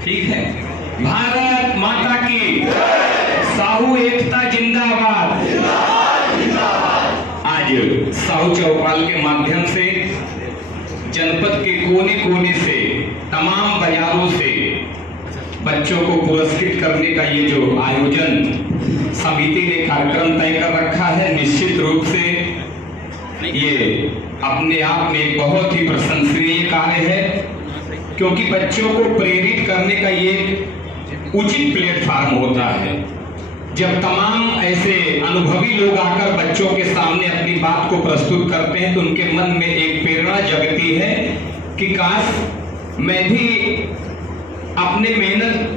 ठीक है। भारत माता की, साहू एकता जिंदाबाद। आज साहू चौपाल के माध्यम से जनपद के कोने कोने से, तमाम बाजारों से बच्चों को पुरस्कृत करने का ये जो आयोजन समिति ने कार्यक्रम तय कर रखा है, निश्चित रूप से ये अपने आप में एक बहुत ही प्रशंसनीय कार्य है, क्योंकि बच्चों को प्रेरित करने का ये उचित प्लेटफॉर्म होता है। जब तमाम ऐसे अनुभवी लोग आकर बच्चों के सामने अपनी बात को प्रस्तुत करते हैं तो उनके मन में एक प्रेरणा जगती है कि काश मैं भी अपने मेहनत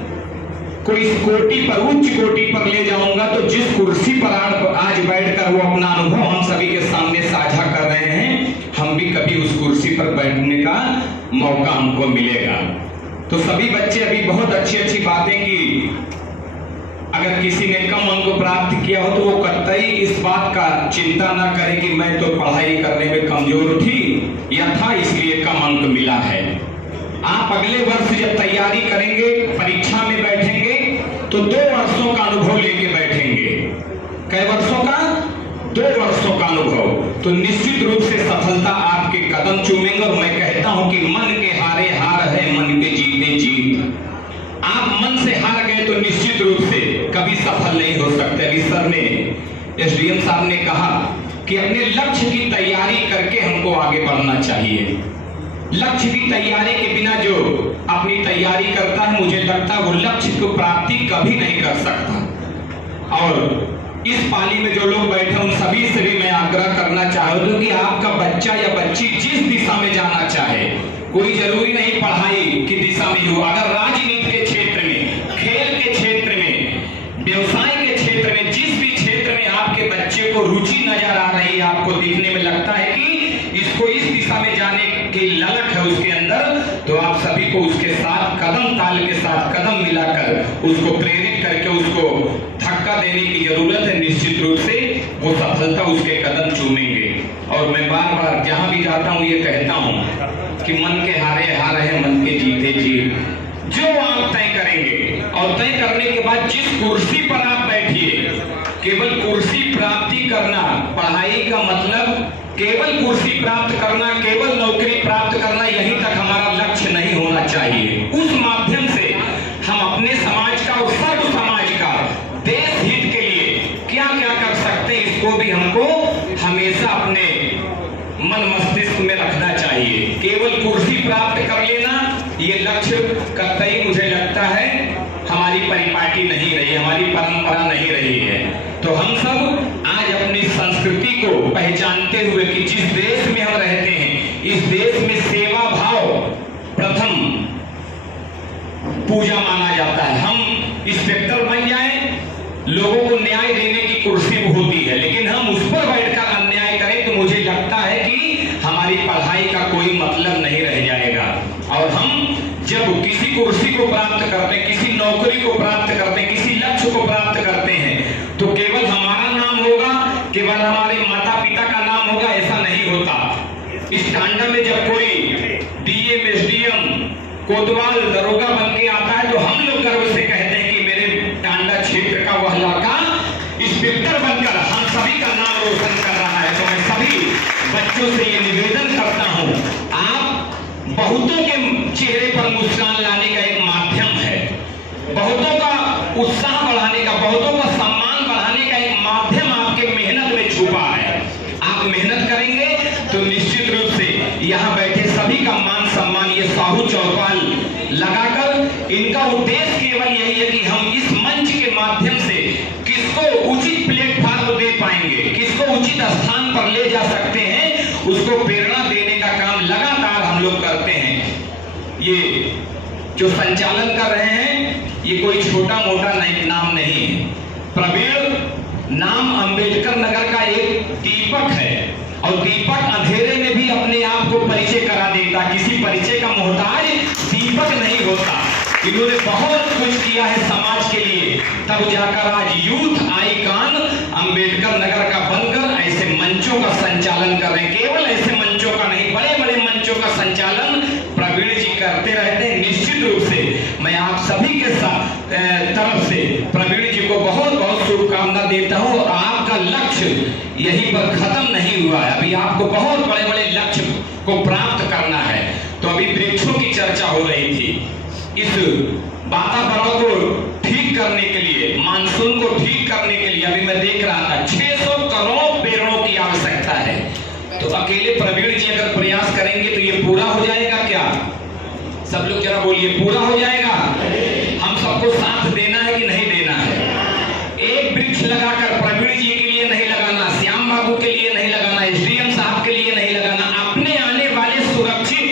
को इस कोटि पर, उच्च कोटि पर ले जाऊंगा, तो जिस कुर्सी पर आज बैठकर वो अपना अनुभव हम सभी के सामने साझा कर रहे हैं, हम भी कभी उस कुर्सी पर बैठने का मौका हमको मिलेगा। तो सभी बच्चे अभी बहुत अच्छी अच्छी बातें की। अगर किसी ने कम अंक प्राप्त किया हो तो वो कतई इस बात का चिंता ना करे कि मैं तो पढ़ाई करने में कमजोर थी या था इसलिए कम अंक मिला है। आप अगले वर्ष जब तैयारी करेंगे, परीक्षा में बैठेंगे, तो 2 वर्षों का अनुभव लेके बैठेंगे। कई वर्षों का? 2 वर्षों का अनुभव। तो निश्चित रूप से सफलता आपके कदम चूमेंगे। और मैं कहता हूं कि मन के हारे हार है, मन के जीते जीत। आप मन से हार गए तो निश्चित रूप से कभी सफल नहीं हो सकते। अभी सर ने, एसडीएम साहब ने कहा कि अपने लक्ष्य की तैयारी करके हमको आगे बढ़ना चाहिए। लक्ष्य की तैयारी के बिना जो अपनी तैयारी करता है, मुझे लगता है वो लक्ष्य को प्राप्ति कभी नहीं कर सकता। और इस पाली में जो लोग बैठे उन सभी से भी मैं आग्रह करना चाहता हूं कि आपका बच्चा या बच्ची जिस दिशा में जाना चाहे, कोई जरूरी नहीं पढ़ाई की दिशा में हो, अगर राजनीति के क्षेत्र में, खेल के क्षेत्र में, व्यवसाय के क्षेत्र में, जिस भी क्षेत्र में आपके बच्चे को रुचि नजर आ रही है, आपको दिखने में लगता है कि इसको इस दिशा में जाने की ललक है उसके अंदर, तो आप सभी को उसके साथ कदम ताल के साथ कदम मिलाकर उसको प्रेरित करके उसको धक्का देने की जरूरत है। निश्चित रूप से वो सफलता उसके कदम चूमेंगे। और मैं बार बार जहां भी जाता हूं ये कहता हूं कि मन के हारे हार है, मन के जीते जीत। जो आप तय करेंगे और तय करने के बाद जिस कुर्सी पर आप बैठिए, केवल कुर्सी प्राप्ति करना, पढ़ाई का मतलब केवल कुर्सी प्राप्त करना, केवल नौकरी प्राप्त करना, यहीं तक हमारा लक्ष्य नहीं होना चाहिए। उस माध्यम से हम अपने समाज का और सर्व समाज का देश हित के लिए क्या क्या कर सकते हैं, इसको भी हमको हमेशा अपने मन मस्तिष्क में रखना चाहिए। केवल कुर्सी प्राप्त कर लेना ये लक्ष्य कतई मुझे लगता है हमारी परिपाटी नहीं रही, हमारी परंपरा नहीं रही है। तो हम सब आज अपनी संस्कृति को पहचानते हुए कि जिस देश में हम रहते हैं, इस देश में सेवा भाव प्रथम पूजा माना जाता है। हम इंस्पेक्टर बन जाएं, लोगों को न्याय देने की कुर्सी होती है, लेकिन हम उस पर बैठकर अन्याय करें तो मुझे लगता है कि हमारी पढ़ाई का कोई मतलब नहीं रह जाएगा। और हम जब किसी कुर्सी को प्राप्त करते हैं, किसी नौकरी को प्राप्त करते हैं, किसी लक्ष्य को प्राप्त करते हैं, तो केवल हमारा नाम होगा, केवल हमारे माता पिता का नाम होगा, ऐसा नहीं होता। इस टांडा में जब कोई डीएम, एसडीएम, कोतवाल, दरोगा बन के आता है तो हम लोग गर्व से कहते हैं कि मेरे टांडा क्षेत्र का वह लड़का इंस्पेक्टर बनकर हम सभी का नाम रोशन कर रहा है। तो मैं सभी बच्चों से ये निवेदन करता हूं, आप बहुतों के चेहरे पर मुस्कान लाने का एक माध्यम है, बहुतों का उत्साह बढ़ाने का, बहुतों का सम्मान बढ़ाने का एक माध्यम आपके मेहनत में छुपा है। आप मेहनत करेंगे तो निश्चित रूप से यहाँ बैठे सभी का मान सम्मान ये साहू चौपाल लगाकर, इनका उद्देश्य केवल यही है कि हम इस मंच के माध्यम से किसको उचित प्लेटफॉर्म दे पाएंगे, किसको उचित स्थान पर ले जा सकते हैं, उसको प्रेरणा देने का काम लगातार हम लोग करते हैं। ये जो संचालन कर रहे हैं ये कोई छोटा मोटा नाम नहीं है। प्रवीण नाम अंबेडकर नगर का एक दीपक है, और दीपक अंधेरे में भी अपने आप को परिचय करा देता, किसी परिचय का मोहताज दीपक नहीं होता। इन्होंने बहुत कुछ किया है समाज के लिए, तब जाकर आज यूथ आइकॉन अंबेडकर नगर का बनकर ऐसे मंचों का संचालन कर रहे हैं। केवल ऐसे मंचों का नहीं, बड़े बड़े मंचों का संचालन प्रवीण जी करते रहते हैं। निश्चित रूप से मैं आप सभी के साथ तरफ से प्रवीण जी को बहुत बहुत शुभकामना देता हूं। और आपका लक्ष्य यहीं पर खत्म नहीं हुआ है, अभी आपको बहुत बड़े बड़े लक्ष्य को प्राप्त करना है। तो अभी वृक्षों की चर्चा हो रही थी। इस वातावरण को ठीक करने के लिए, मानसून को ठीक करने के लिए अभी मैं देख रहा था 600 करोड़ पेड़ों की आवश्यकता है। तो अकेले प्रवीण जी अगर प्रयास करेंगे तो ये पूरा हो जाएगा क्या? सब लोग जरा बोलिए, पूरा हो जाएगा? हम सबको साथ देना है कि नहीं देना है? एक वृक्ष लगाकर प्रवीण जी के लिए नहीं लगाना, श्याम बाबू के लिए नहीं लगाना, एसडीएम साहब के लिए नहीं लगाना, अपने आने वाले सुरक्षित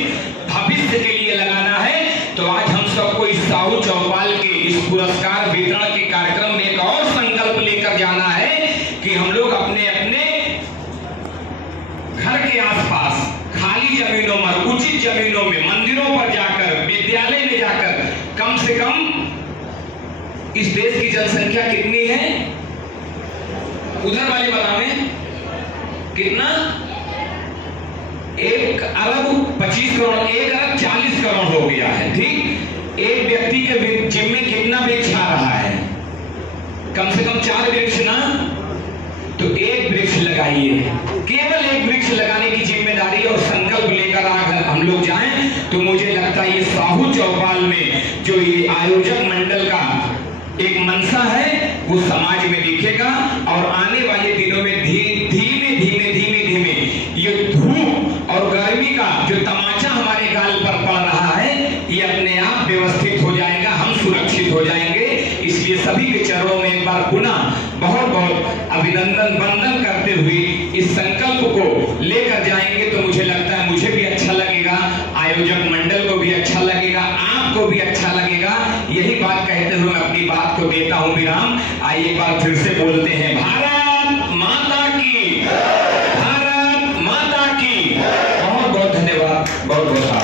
भविष्य के लिए लगाना है। तो आज हम सबको इस साहू चौपाल के इस पुरस्कार वितरण के कार्यक्रम में एक और संकल्प लेकर जाना है कि हम लोग अपने अपने घर के आसपास खाली जमीनों में, उचित जमीनों में, मंदिरों पर जाकर, विद्यालय में जाकर, कम से कम इस देश की जनसंख्या कितनी है? उधर वाले बतावें कितना? 1 अरब 25 करोड़, 1 अरब 40 करोड़ हो गया है। ठीक, एक व्यक्ति के जिम्मे कितना वृक्ष आ रहा है? कम से कम 4 वृक्ष ना? तो 1 वृक्ष लगाइए, केवल 1 वृक्ष लगाने की जिम्मेदारी और संकल्प लेकर अगर हम लोग जाएं तो मुझे लगता है ये साहू चौपाल में जो ये आयोजक मंडल का एक मंशा है वो समाज में दिखेगा। और आने वाले दिनों में धीमे धीमे ये धूप और गर्मी का जो तमाचा हमारे गाल पर पड़ रहा है ये अपने आप व्यवस्थित हो जाएगा, हम सुरक्षित हो जाएंगे। इसलिए सभी के चरणों में एक बार पुनः बहुत बहुत अभिनंदन वंदन करते हुए इस संकल्प को लेकर जाएंगे तो मुझे लगता है मुझे भी अच्छा लगेगा, आयोजक मंडल को भी अच्छा लगेगा, आपको भी अच्छा लगेगा। यही बात कहते हुए मैं अपनी बात को देता हूं विराम। आइए एक बार फिर से बोलते हैं, भारत माता की, भारत माता की। बहुत बहुत धन्यवाद, बहुत बहुत